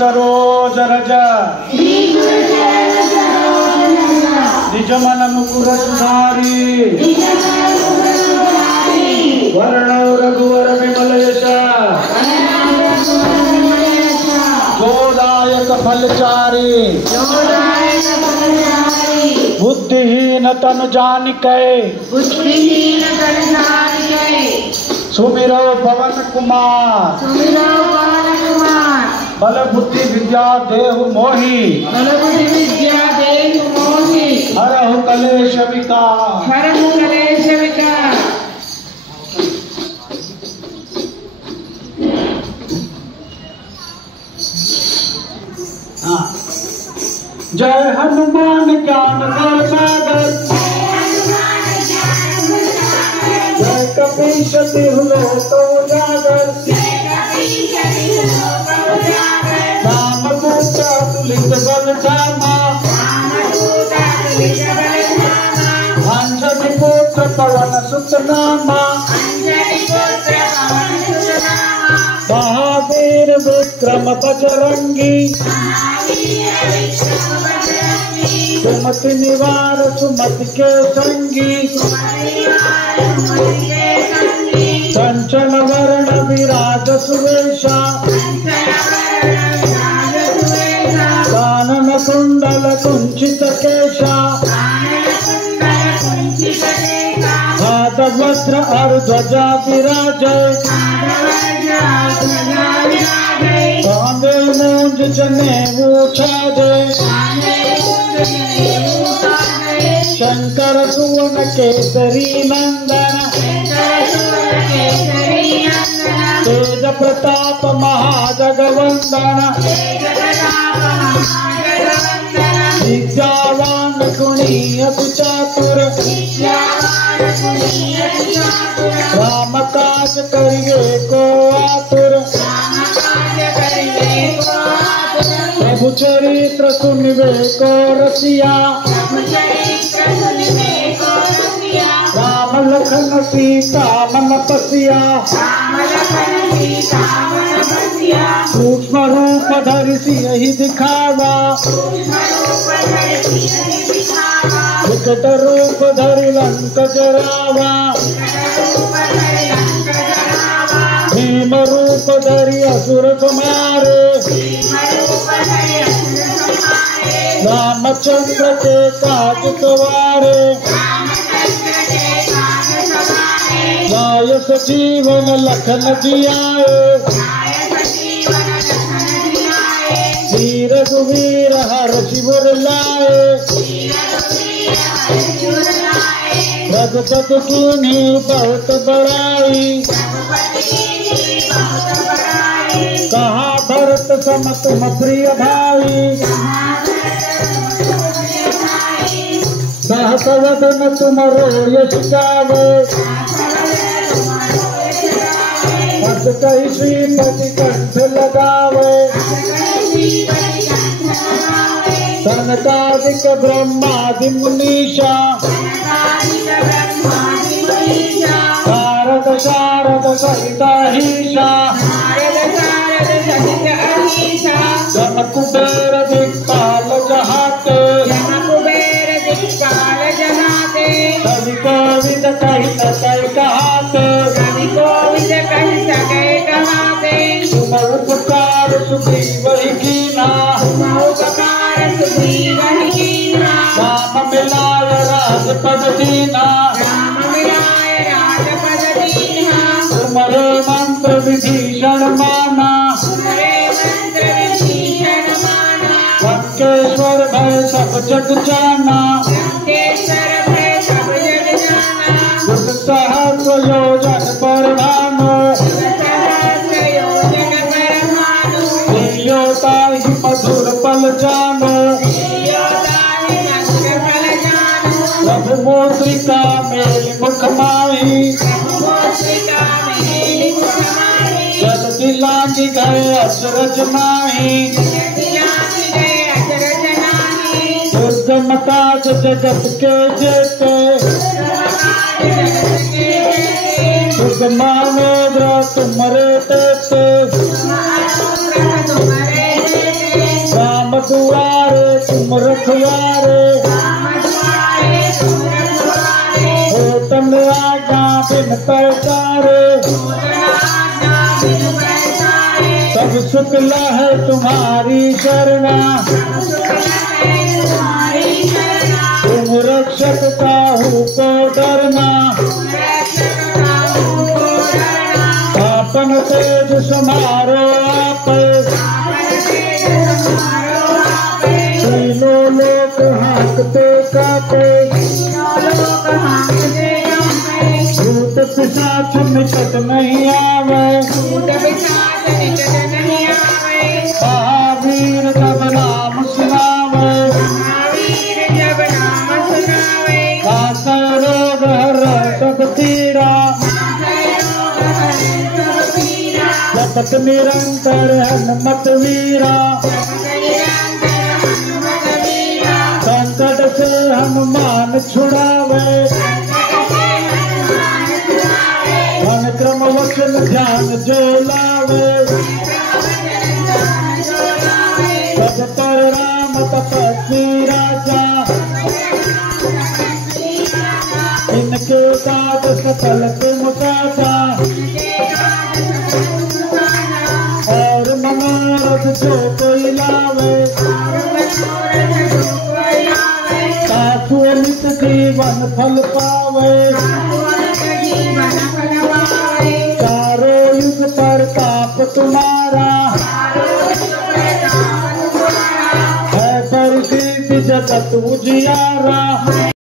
सरोज रज निज मन मुकुर सुधारी वर्ण रघुवर विमल यश जोदायक फलचारी बुद्धिहीन तन जानिकै सुमिरो पवन कुमार बल बुद्धि विद्या देहु मोहि हरहु कलेश विकार जय हनुमान ज्ञान कर सागर जय कपीश तिहु लोक उजागर रामदूत तुलित बल धामा अंजनी पुत्र पवन सुत नामा महावीर विक्रम बजरंगी सुमति निवार सुमति के संगी कंचन वर्ण विराज सुवेशा कानन कुंडल कुंचित केशा हाथ वस्त्र और ध्वजा विराजय कांधे मूंज जनेऊ छाजे शंकर सुवन केसरी नंदन तेज प्रताप महाजगवंदन विद्यावान गुणी अति चातुर राम काज करिए को आतुर प्रभु चरित्र सुनिवे को रसिया राम लखन सीता मन पसिया सूक्ष्म रूप धरि सियहि दिखावा विकट रूप धरि लंक जरावा भीम रूप धरि असुर संहारे रामचंद्र के काज सवारे लाय सजीवन लखन जियाए वीर रघुवीर हर शिवर लाए रघुपति कीन्ही बहुत बड़ाई कहा भरत सम तुम प्रिय भाई सहस वदन तुमरो यश गावे हस कहि श्रीपति कंठ लगावे सनकादिक ब्रह्मादि मुनीषा शारद शारद सहिताहीशा जन कुबेर दिक्पाल जहाते कवि कोविद कहि कहाते तुम उपकार सुग्रीवहि कीना राम मिलाय राजपद दीना तुम्हारे मंत्र विभीषण माना लंकेश्वर भय सब जग जाना सहस्र योजन पर भानो ताहि मधुर पल जानो प्रभु मुद्रिका मेलि मुख माहि जल्दी लागी गए अचरज नाहि दुर्गम काज जगत के जेते दुर्गमा तुमरे तेते दुआरे तुम रखवारे, हो तन आज्ञा बिन पैसारे, सब शुक्ला है तुम्हारी शरणा, तुम रक्षक काहू को डरना, आपन तेज समारो आप, तीनों लोग हाँकते कापे, भूत पिशाच निकट नहीं आवे, महावीर जब नाम सुनावे, नासै रोग हरै सब पीड़ा, जपत निरंतर हनुमत वीरा, संकट से हनुमान छुड़ावे, मन क्रम वचन ध्यान जो लावे, सब पर राम तपस्वी राजा, इनके बाद सफल तुम काजा, और मनोरथ जो कोई लावे, सासु नित जीवन फल पावे, चारों युग पर ताप तुम्हारा, है परिसिद्ध जगत उजियारा।